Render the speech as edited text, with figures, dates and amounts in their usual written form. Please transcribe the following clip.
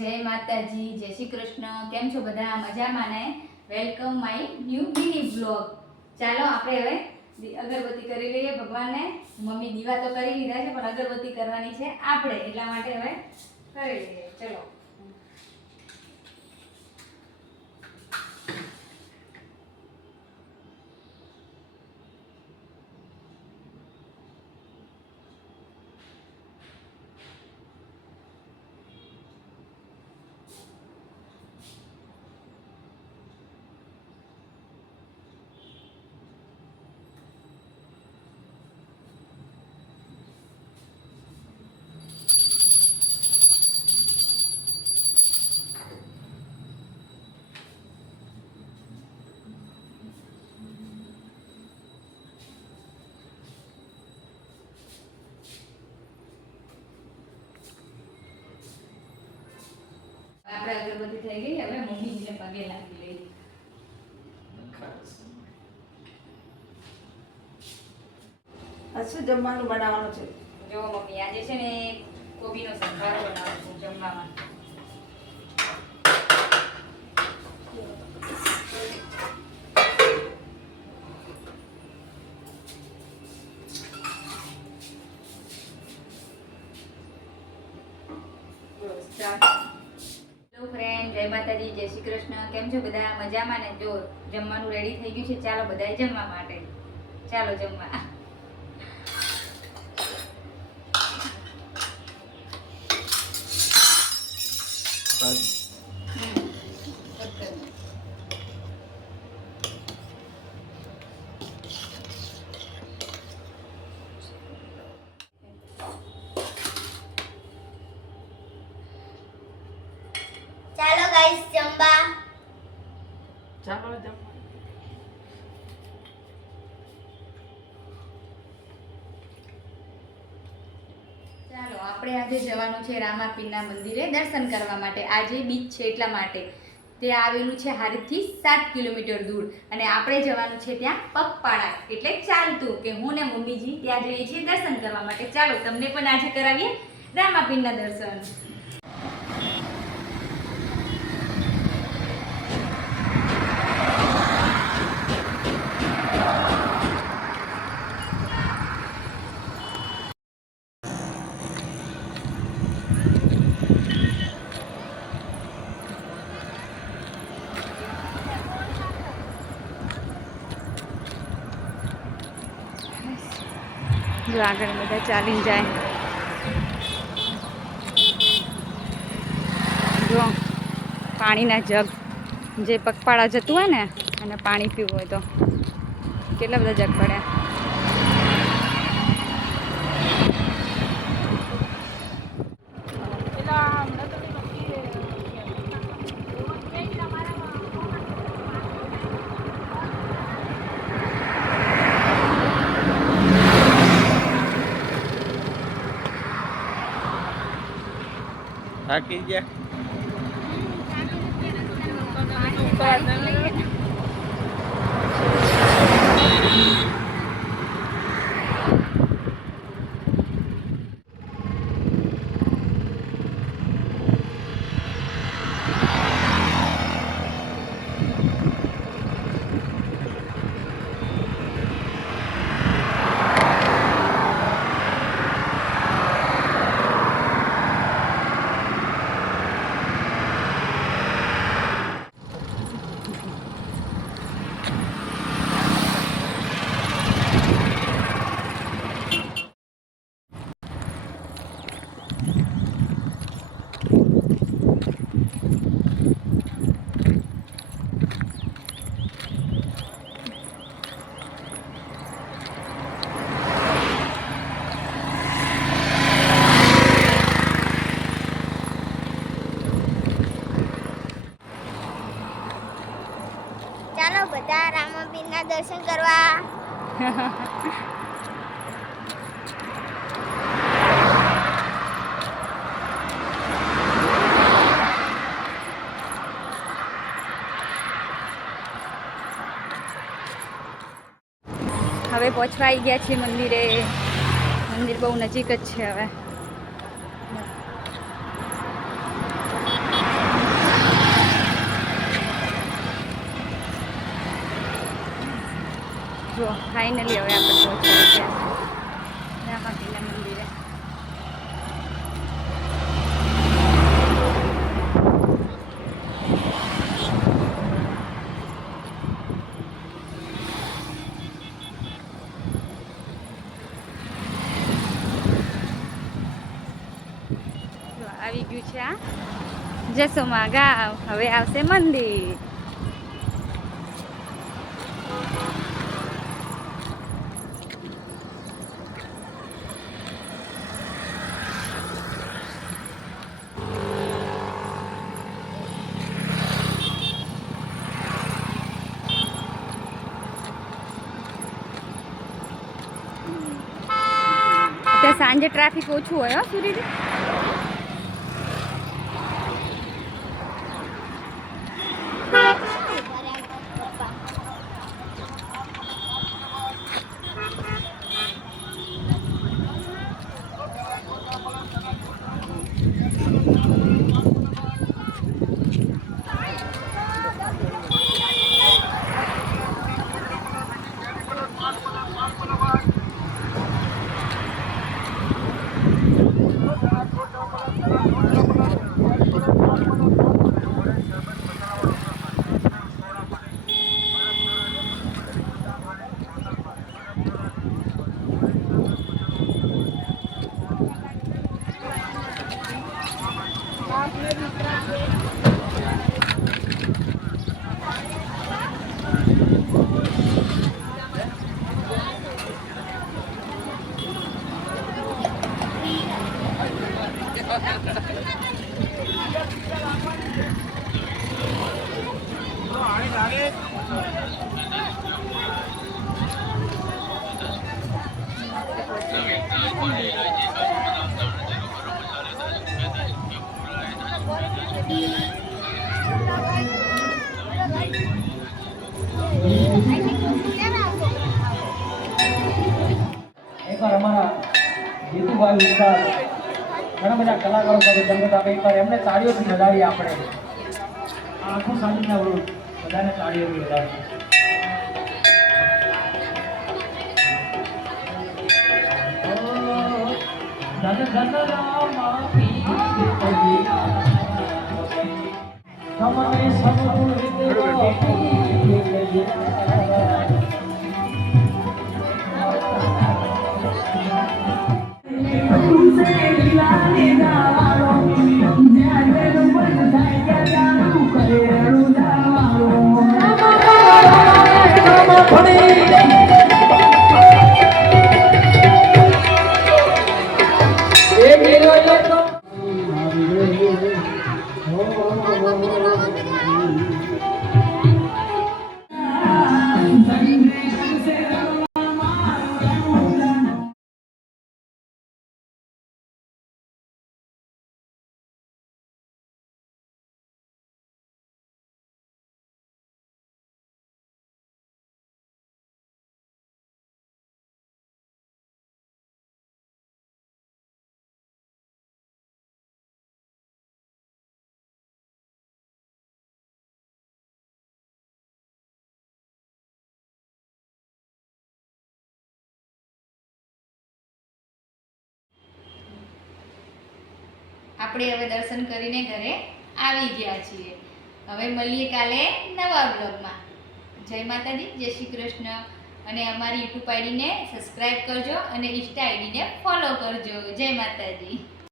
જય માતાજી, જય શ્રી કૃષ્ણ. કેમ છો બધા? મજામાં ને? Welcome my new mini blog. ચાલો આપણે હવે અગરબત્તી કરી લઈએ ભગવાનને. મમ્મી દીવા તો કરી લીધા છે, પણ અગરબત્તી કરવાની છે આપણે, એટલા માટે હવે કરી લઈએ. ચલો. આપણે અગરબત્તી થઈ ગઈ, હવે મમ્મીજીને પગે લાગી લઈએ. શું જમવાનું બનાવવાનું છે? જો મમ્મી આજે છે ને કોબીનો સંભારો બનાવું છું જમવામાં. હેલો ફ્રેન્ડ, જય માતાજી, જય શ્રી કૃષ્ણ. કેમ છો બધા? મજામાં ને? જો જમવાનું રેડી થઈ ગયું છે, ચાલો બધાએ જમવા માટે. ચાલો જમવા. ચાલો ગાઈસ જમવા. ચાલો જમ. ચાલો આપણે આજે જવાનું છે રામાપીરના મંદિરે દર્શન કરવા માટે. આજે બીચ છે એટલા માટે. તે આવેલું છે હારીજથી 7 કિલોમીટર દૂર, અને આપણે જવાનું છે ત્યાં પગપાળા, એટલે ચાલતું, કે હું ને મમ્મીજી ત્યાં જઈએ છીએ દર્શન કરવા માટે. ચાલો તમને પણ આજે કરાવીએ રામાપીરના દર્શન. જો આગળ બધા ચાલીને જાય. જો પાણીના જગ, જે પગપાળા જતું હોય ને અને પાણી પીવું હોય તો કેટલા બધા જગ પડ્યા. થાકી ગયા? ચાલો બધા રામાપીરના દર્શન કરવા. હવે પહોંચવા આવી ગયા છીએ મંદિરે. મંદિર બહુ નજીક જ છે હવે. ફાઇનલી હવે આપણે પહોંચી ગયા છે રામાપીના મંદિરે. જો આવી ગયું છે આ જસોમા ગામ. હવે આવશે મંદિર. ત્યાં સાંજે ટ્રાફિક ઓછું હોય હો સુરત. એકવાર અમારા જીતુભાઈ ઉસ્તાદ ઘણા બધા કલાકારો સાથે સંગત આપે, એકવાર એમને તાળીઓથી વધાવીએ આપણે. આખું સાંજના વૃત બધાને તાળીઓથી વધાવીએ. ધન ધન રામા પીર તમને આપણે હવે દર્શન કરીને ઘરે આવી ગયા છીએ. હવે મળીએ કાલે નવા બ્લોગમાં. જય માતાજી, જય શ્રી કૃષ્ણ. અને અમારી યુટ્યુબ આઈડીને સબસ્ક્રાઈબ કરજો અને ઇન્સ્ટા આઈડીને ફોલો કરજો. જય માતાજી.